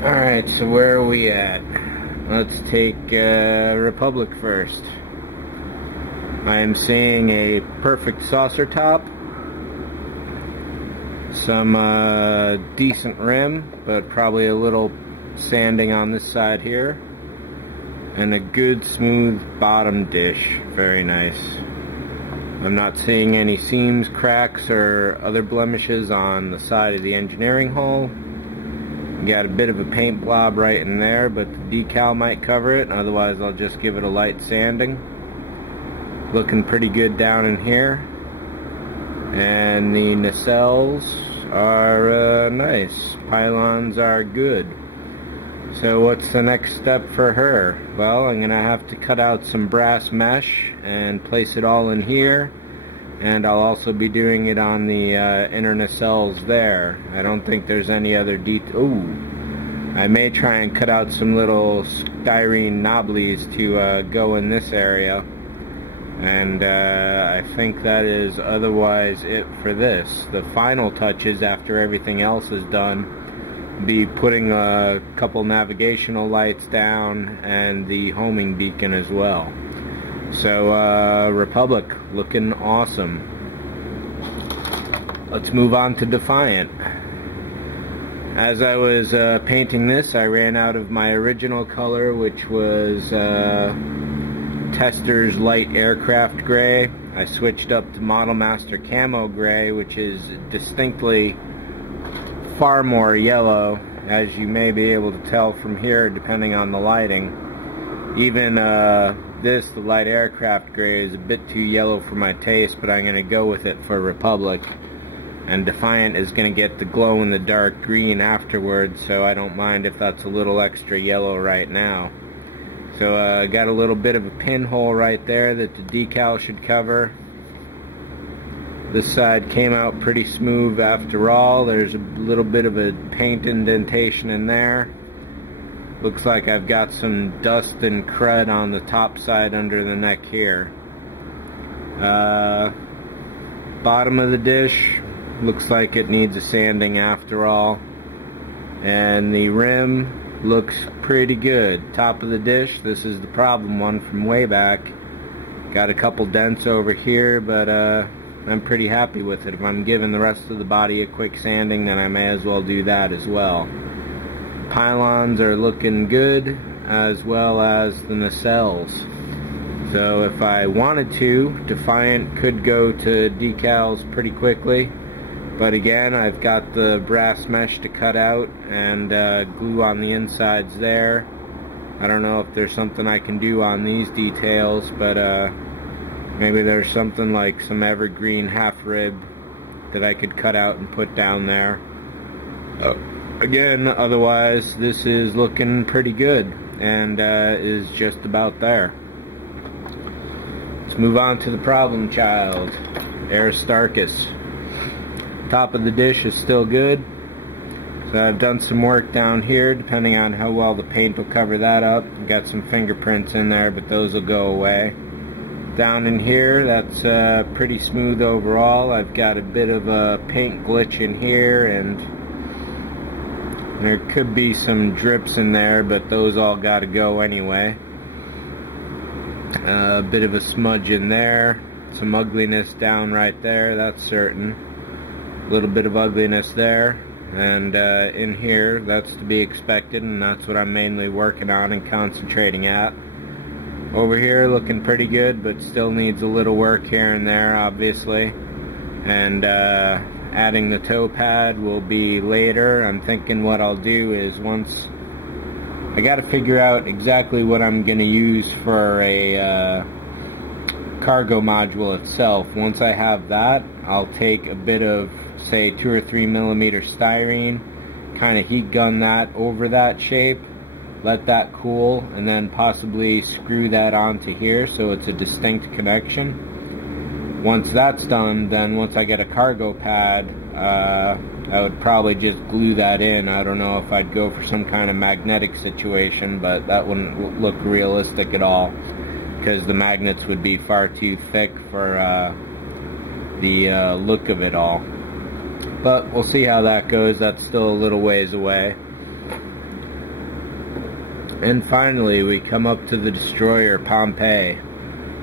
Alright, so where are we at? Let's take Republic first. I am seeing a perfect saucer top, some decent rim, but probably a little sanding on this side here, and a good smooth bottom dish. Very nice. I'm not seeing any seams, cracks, or other blemishes on the side of the engineering hull. Got a bit of a paint blob right in there, but the decal might cover it. Otherwise, I'll just give it a light sanding. Looking pretty good down in here. And the nacelles are nice. Pylons are good. So what's the next step for her? Well, I'm going to have to cut out some brass mesh and place it all in here. And I'll also be doing it on the inner nacelles there. I don't think there's any other I may try and cut out some little styrene knobblies to go in this area. And I think that is otherwise it for this. The final touches after everything else is done be putting a couple navigational lights down and the homing beacon as well. So Republic looking awesome. Let's move on to Defiant. As I was painting this, I ran out of my original color, which was Tester's Light Aircraft Gray. I switched up to Model Master Camo Gray, which is distinctly far more yellow, as you may be able to tell from here depending on the lighting. Even the Light Aircraft Gray is a bit too yellow for my taste, but I'm going to go with it for Republic. And Defiant is going to get the glow-in-the-dark green afterwards, so I don't mind if that's a little extra yellow right now. So I got a little bit of a pinhole right there that the decal should cover. This side came out pretty smooth after all. There's a little bit of a paint indentation in there. Looks like I've got some dust and crud on the top side under the neck here. Bottom of the dish looks like it needs a sanding after all. And the rim looks pretty good. Top of the dish, this is the problem one from way back. Got a couple dents over here, but I'm pretty happy with it. If I'm giving the rest of the body a quick sanding, then I may as well do that as well. Pylons are looking good, as well as the nacelles. So if I wanted to, Defiant could go to decals pretty quickly. But again, I've got the brass mesh to cut out and glue on the insides there. I don't know if there's something I can do on these details, but maybe there's something like some evergreen half rib that I could cut out and put down there. Again, otherwise, this is looking pretty good and is just about there. Let's move on to the problem child, Starus. Top of the dish is still good. So I've done some work down here, depending on how well the paint will cover that up. I've got some fingerprints in there, but those will go away. Down in here, that's pretty smooth overall. I've got a bit of a paint glitch in here, and there could be some drips in there, but those all got to go anyway. A bit of a smudge in there. Some ugliness down right there, that's certain. A little bit of ugliness there. And in here, that's to be expected, and that's what I'm mainly working on and concentrating at. Over here, looking pretty good, but still needs a little work here and there, obviously. And adding the toe pad will be later. I'm thinking what I'll do is once I got to figure out exactly what I'm going to use for a cargo module itself. Once I have that, I'll take a bit of, say, 2 or 3 millimeter styrene, kind of heat gun that over that shape, let that cool, and then possibly screw that onto here so it's a distinct connection. Once that's done, then once I get a cargo pad, I would probably just glue that in. I don't know if I'd go for some kind of magnetic situation, but that wouldn't look realistic at all, because the magnets would be far too thick for the look of it all. But we'll see how that goes. That's still a little ways away. And finally, we come up to the destroyer, Pompei.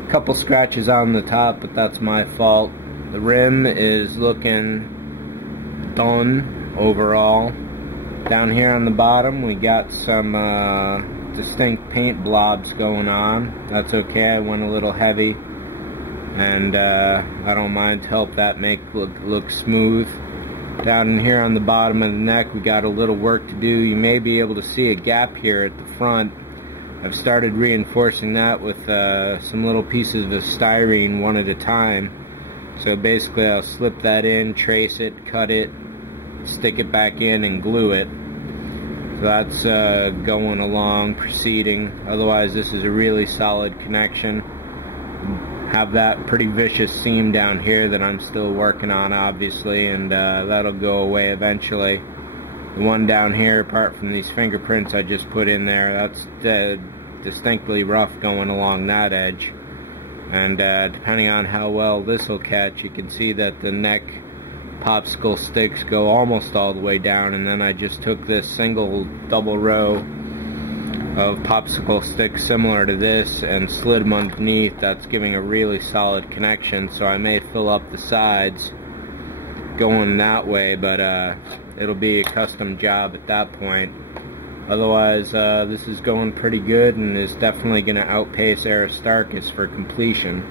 A couple scratches on the top, but that's my fault. The rim is looking done overall. Down here on the bottom, we got some distinct paint blobs going on. That's okay, I went a little heavy. And I don't mind to help that make look smooth. Down in here on the bottom of the neck, we got a little work to do. You may be able to see a gap here at the front. I've started reinforcing that with some little pieces of styrene one at a time. So basically I'll slip that in, trace it, cut it, stick it back in, and glue it. So that's going along, proceeding. Otherwise, this is a really solid connection. Have that pretty vicious seam down here that I'm still working on, obviously, and that'll go away eventually. The one down here, apart from these fingerprints I just put in there, that's distinctly rough going along that edge. And depending on how well this will catch, you can see that the neck popsicle sticks go almost all the way down, and then I just took this single double row of popsicle sticks similar to this and slid them underneath. That's giving a really solid connection, so I may fill up the sides going that way, but it'll be a custom job at that point. Otherwise, this is going pretty good and is definitely going to outpace Starus for completion.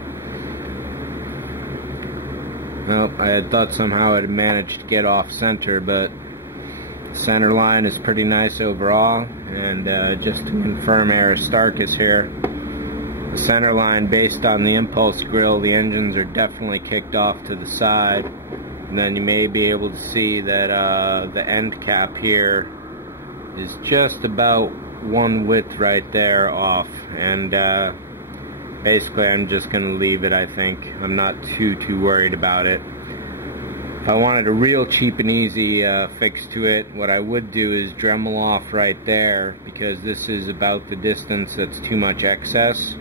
Well, I had thought somehow I'd managed to get off center, but the center line is pretty nice overall. And just to confirm Starus here, the center line based on the impulse grill, the engines are definitely kicked off to the side. And then you may be able to see that the end cap here is just about one width right there off. And basically I'm just going to leave it, I think. I'm not too worried about it. If I wanted a real cheap and easy fix to it, what I would do is Dremel off right there, because this is about the distance that's too much excess.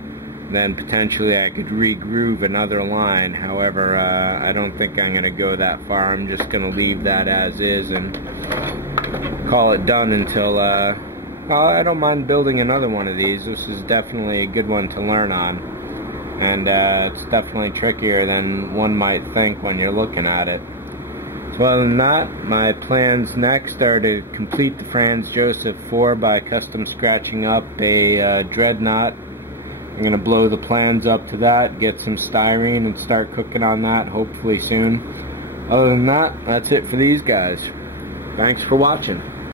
Then potentially I could re-groove another line. However, I don't think I'm going to go that far. I'm just going to leave that as is and call it done until I don't mind building another one of these. This is definitely a good one to learn on, and it's definitely trickier than one might think when you're looking at it. So other than that, my plans next are to complete the Franz Joseph 4 by custom scratching up a dreadnought. I'm going to blow the plans up to that, get some styrene, and start cooking on that hopefully soon. Other than that, that's it for these guys. Thanks for watching.